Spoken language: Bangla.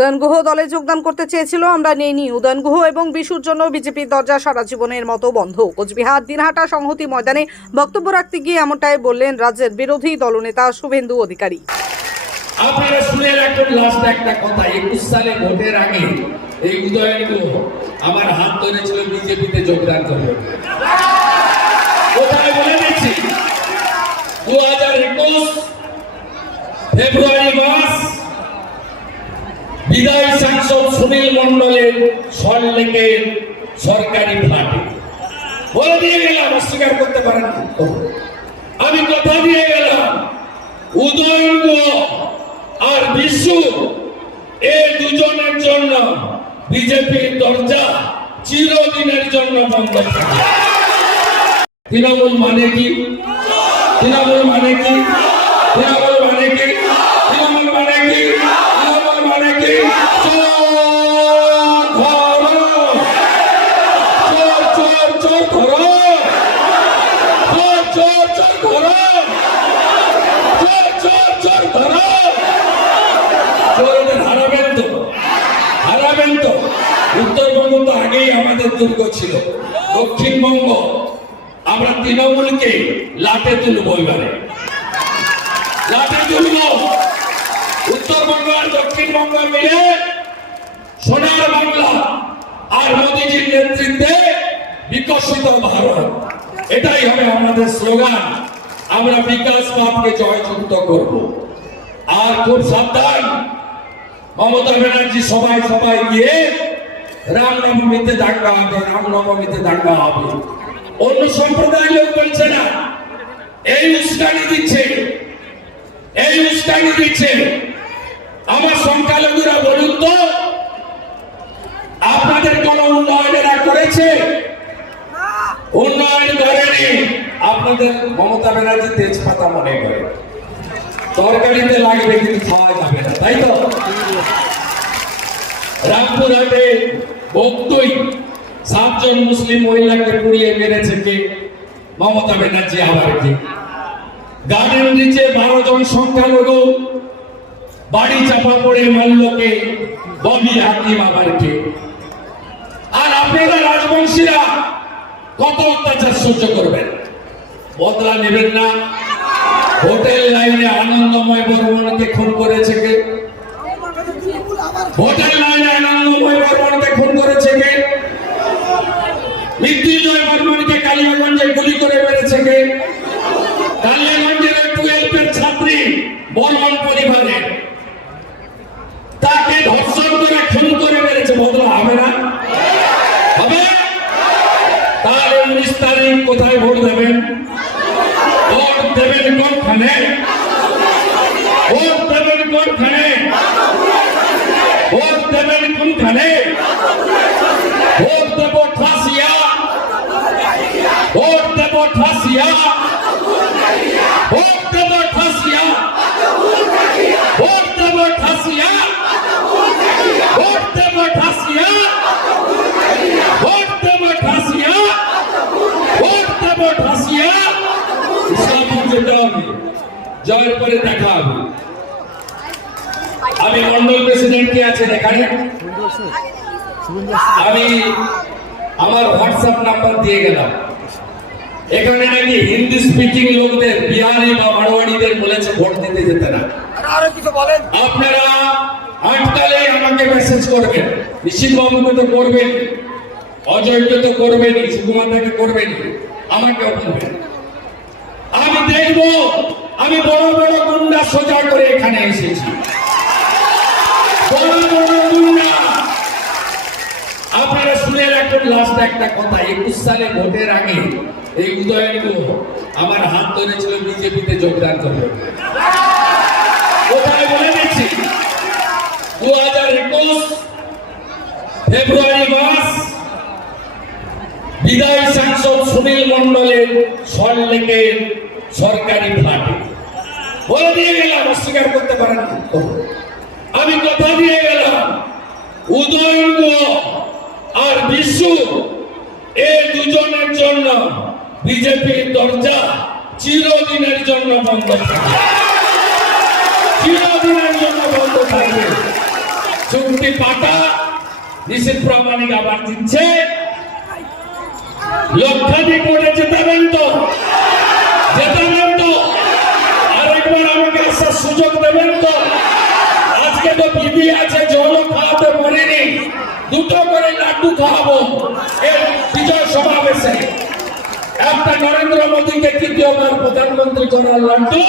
উদয়ন গুহ দলে যোগদান করতে চেয়েছিল, আমরা নেইনি। উদয়ন গুহ এবং বিশুর জন্য বিজেপির দরজা সারা জীবনের মতো বন্ধ। কোচবিহার দিনহাটা সংহতি ময়দানে বক্তব্য রাখতে গিয়ে এমনটাই বললেন রাজ্যের বিরোধী দলনেতা শুভেন্দু অধিকারী। আপনারা শুনে রাখুন লাস্ট একটা কথা। একুশ সালে ভোটের আগে এই উদয়ন গুহ আমার হাত বিজেপিতে যোগদান করবে কোথায় বলে দিচ্ছি? দু হাজার একুশ ফেব্রুয়ারি বিদায়ী সাংসদ সুনীল মন্ডলের সল্লেকে সরকারি ফ্ল্যাটে। বলে দিয়ে গেলাম, অস্বীকার করতে পারেন আমি কথা দিয়ে গেলাম, উদয়ন আর বিশ্ব এই দুজনের জন্য বিজেপির দরজা চিরদিনের জন্য বন্ধ। তৃণমূল মানে কি? তৃণমূল মানে কি? তৃণমূল দুর্গ ছিল। দক্ষিণবঙ্গ আমরা তৃণমূলকে লাটে তুলব এবারে। লাটে তুলব। উত্তরবঙ্গ আর দক্ষিণবঙ্গ মিলে সোনার বাংলা আর মোদীজির নেতৃত্বে বিকশিত ভারত। এটাই হবে আমাদের স্লোগান। আমরা বিকাশ পাপকে জয়যুক্ত করব। আর খুব সাবধান, মমতা ব্যানার্জি সবাই সবাই গিয়ে রামনবমীতে দাঙ্গা হবে রামনবমীতে দাঙ্গা হবে। অন্য সম্প্রদায় লোক বলছে না, এই উস্কানি দিচ্ছে, এই উস্কানি দিচ্ছে। আমার সংখ্যালঘুরা বলুন তো, আপনাদের কোন উন্নয়ন এরা করেছে? উন্নয়ন করেনি। আপনাদের মমতা ব্যানার্জি তেজপাতা মনে করে। তরকারিতে লাগবে কিন্তু খাওয়া যাবে না, তাই তো? রামপুরহাটে বক্তই সাতজন মুসলিম মহিলাকে পুড়িয়ে মেরেছে কে? মমতা ব্যানার্জি আবার কে? গার্ডেন নিচে বারো জন সংখ্যালঘু বাড়ি চাপা পড়ে মাল্যকে ববি হাকিম আবার কে? আর আপনারা রাজবংশীরা কত অত্যাচার সহ্য করবেন? বদলা নেবেন না। হোটেল লাইনে আনন্দময় বর্মনকে খুন করেছে কে? হোটেল লাইনে আনন্দময় বর্মনকে খুন করেছে কে মৃত্যুঞ্জয় বর্মনকে কালিয়াগঞ্জে গুলি করে মেরেছে কে কালিয়াগঞ্জের টুয়েলভের ছাত্রী বর্মন পরিবারের তাকে ধর্ষণ করে, খুন করে মেরেছে বদলা হবে না? হবে? তার উনিশ তারিখ কোথায় ভোট দেবেন? ভোট দেবেন কোনখানে? ভোট দেবেন কোনখানে? ভোট দেবেন কোনখানে? ভোট দেব ঠাসিয়া। ভোট দেব ঠাসিয়া ভোট দেব ঠাসিয়া ভোট দেব ঠাসিয়া ভোট দেব ঠাসিয়া ভোট দেব ঠাসিয়া ভোট দেব ঠাসিয়া ইসলাম যেতে হবে জয়ের পরে দেখা হবে। আমি মন্ডল প্রেসিডেন্ট কে আছেন এখানে আমি আমার হোয়াটসঅ্যাপ নাম্বার দিয়ে গেলাম। এখানে নাকি হিন্দি স্পিকিং লোকদের, বিহারি বা মারোয়াড়িদের বলেছে ভোট দিতে যেতে না। আপনারা আটকালে আমাকে মেসেজ করবেন। নিশ্চিত তো করবেন, অজয়কে তো করবেনই সুকুমারকে করবেন, আমাকে বলবেন আমি দেখব আমি বড় বড় গুন্ডা সোজা করে এখানে এসেছি। বড় আপনারা শুনে রাখুন লাস্ট একটা কথা, একুশ সালে ভোটের আগে এই উদয়ন গুহ আমার হাত ধরেছিল বিজেপিতে যোগদান করবে কোথায় বলে দিচ্ছি? দু হাজার একুশ ফেব্রুয়ারি মাস বিদায়ী সাংসদ সুনীল মন্ডলের সল্লেকে সরকারি ফ্ল্যাটে। বলে দিয়ে গেলাম, অস্বীকার করতে পারেন আমি কথা দিয়ে গেলাম উদয়ন আর বিশ্ব এই দুজনের জন্য বিজেপির দরজা চিরদিনের জন্য বন্ধ চিরদিনের জন্য বন্ধ থাকবে। চুক্তি পাতা নিশ্চিত প্রামাণিক আবার দিচ্ছে। লক্ষাধিক জেতাবেন তো জেতাবেন তো আরেকবার আমাকে আসার সুযোগ দেবেন তো আজকে তো বিধি আছে জলও খাওয়াতে পারিনি দুটো করে লাড্ডু খাওয়াবো। এর বিজয় সমাবেশে। একটা নরেন্দ্র মোদীকে তৃতীয়বার প্রধানমন্ত্রী করার লাড্ডু।